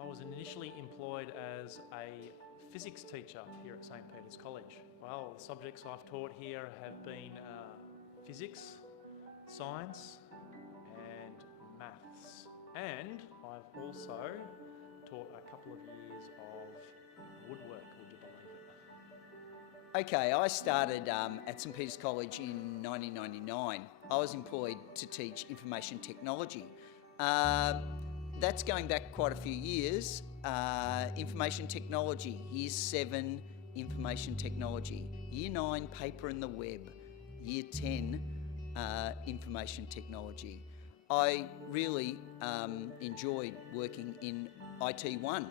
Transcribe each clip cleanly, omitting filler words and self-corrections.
I was initially employed as a physics teacher here at St. Peter's College. Well, the subjects I've taught here have been physics, science and maths. And I've also taught a couple of years of woodwork, would you believe it? Okay, I started at St. Peter's College in 1999. I was employed to teach information technology. That's going back quite a few years. Information technology, Year 7, information technology. Year 9, paper and the web. Year 10, information technology. I really enjoyed working in IT1,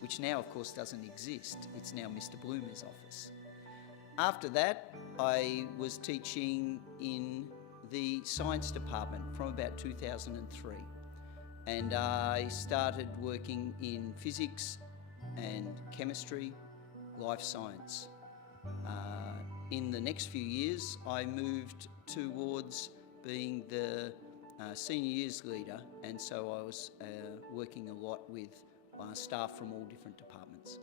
which now of course doesn't exist. It's now Mr. Bloomer's office. After that, I was teaching in the science department from about 2003. And I started working in physics and chemistry, life science. In the next few years, I moved towards being the senior years leader, and so I was working a lot with staff from all different departments.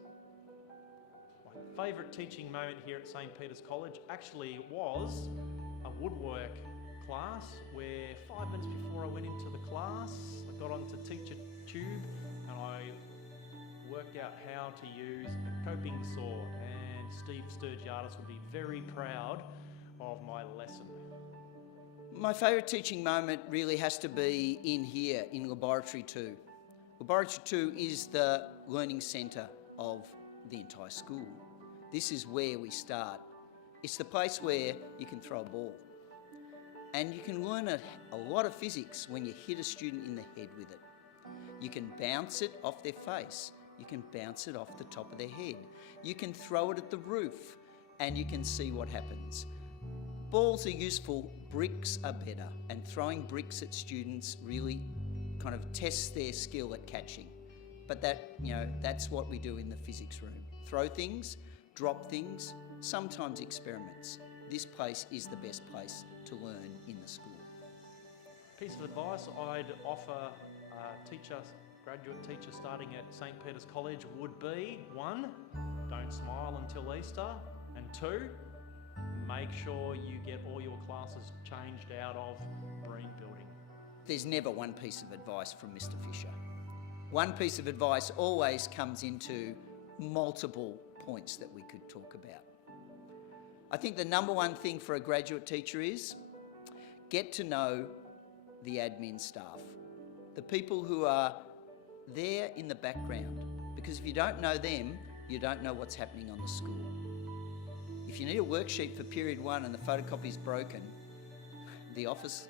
My favourite teaching moment here at St. Peter's College actually was a woodwork class where 5 minutes before I went into the class, I got onto Teacher Tube and I worked out how to use a coping saw, and Steve Sturgiadis would be very proud of my lesson. My favourite teaching moment really has to be in here, in Laboratory 2. Laboratory 2 is the learning centre of the entire school. This is where we start. It's the place where you can throw a ball. And you can learn a lot of physics when you hit a student in the head with it. You can bounce it off their face. You can bounce it off the top of their head. You can throw it at the roof and you can see what happens. Balls are useful, bricks are better, and throwing bricks at students really kind of tests their skill at catching. But that's what we do in the physics room. Throw things, drop things, sometimes experiments. This place is the best place to learn in the school. Piece of advice I'd offer a graduate teacher starting at St. Peter's College would be: 1, don't smile until Easter, and 2, make sure you get all your classes changed out of green building. There's never one piece of advice from Mr. Fisher. One piece of advice always comes into multiple points that we could talk about. I think the number one thing for a graduate teacher is get to know the admin staff, the people who are there in the background, because if you don't know them, you don't know what's happening on the school. If you need a worksheet for period 1 and the photocopy's broken, the office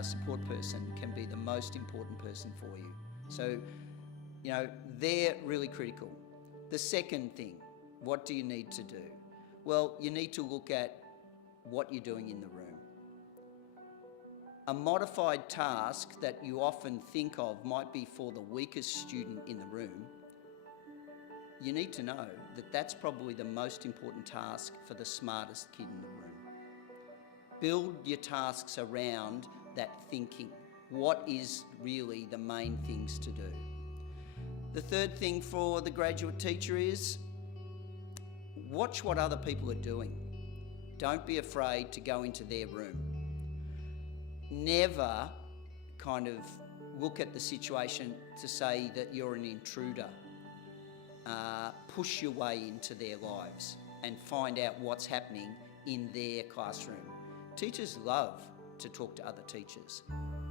support person can be the most important person for you. So, they're really critical. The second thing, what do you need to do? Well, you need to look at what you're doing in the room. A modified task that you often think of might be for the weakest student in the room. You need to know that that's probably the most important task for the smartest kid in the room. Build your tasks around that thinking. What is really the main things to do? The third thing for the graduate teacher is watch what other people are doing. Don't be afraid to go into their room. Never kind of look at the situation to say that you're an intruder. Push your way into their lives and find out what's happening in their classroom. Teachers love to talk to other teachers,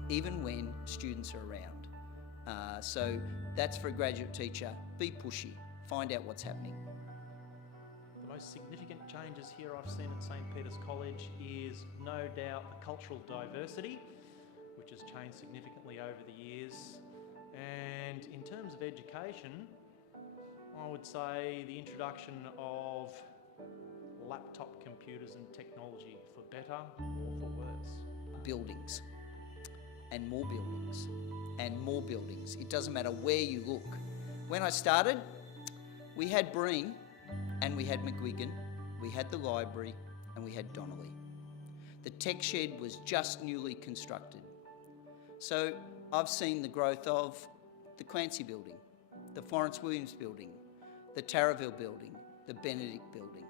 even when students are around. So that's for a graduate teacher. Be pushy. Find out what's happening. The most significant changes here I've seen at St. Peter's College is no doubt the cultural diversity, which has changed significantly over the years. And in terms of education, I would say the introduction of laptop computers and technology, for better or for worse. Buildings, and more buildings, and more buildings. It doesn't matter where you look. When I started, we had Breen, and we had McGuigan, we had the library, and we had Donnelly. The tech shed was just newly constructed. So I've seen the growth of the Clancy Building, the Florence Williams Building, the Tarraville Building, the Benedict Building,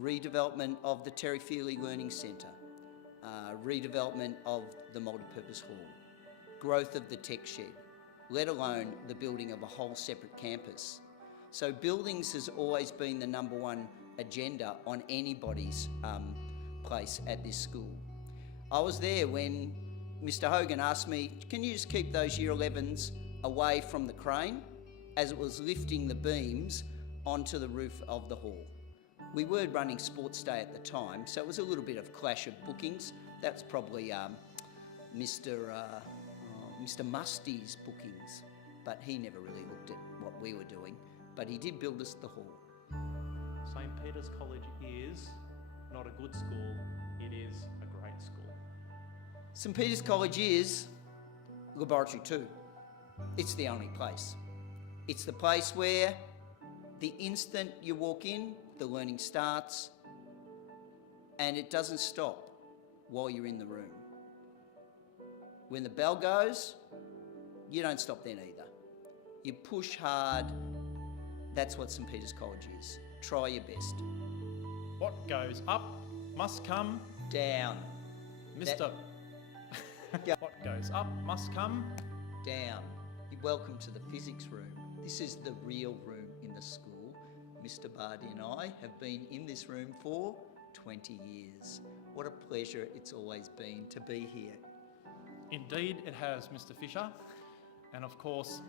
redevelopment of the Terry Feely Learning Centre, redevelopment of the multipurpose hall, growth of the tech shed, let alone the building of a whole separate campus. So buildings has always been the number one agenda on anybody's place at this school. I was there when Mr. Hogan asked me, can you just keep those Year 11s away from the crane as it was lifting the beams onto the roof of the hall. We were running sports day at the time, so it was a little bit of clash of bookings. That's probably Mr. Musty's bookings, but he never really looked at what we were doing, but he did build us the hall. St. Peter's College is not a good school, it is a great school. St. Peter's College is Laboratory 2. It's the only place. It's the place where the instant you walk in, the learning starts, and it doesn't stop while you're in the room. When the bell goes, you don't stop then either. You push hard. That's what St. Peter's College is. Try your best. What goes up must come Down. Mr. What goes up must come Down. You're welcome to the physics room. This is the real room in the school. Mr. Bardi and I have been in this room for 20 years. What a pleasure it's always been to be here. Indeed, it has, Mr. Fisher. And of course,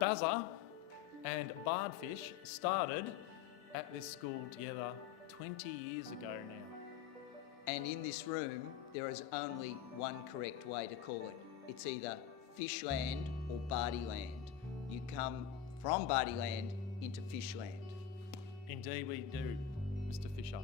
Bazza and Bardfish started at this school together 20 years ago now. And in this room, there is only one correct way to call it. It's either Fishland or Bardiland. You come from Bardiland into Fishland. Indeed we do, Mr. Fisher.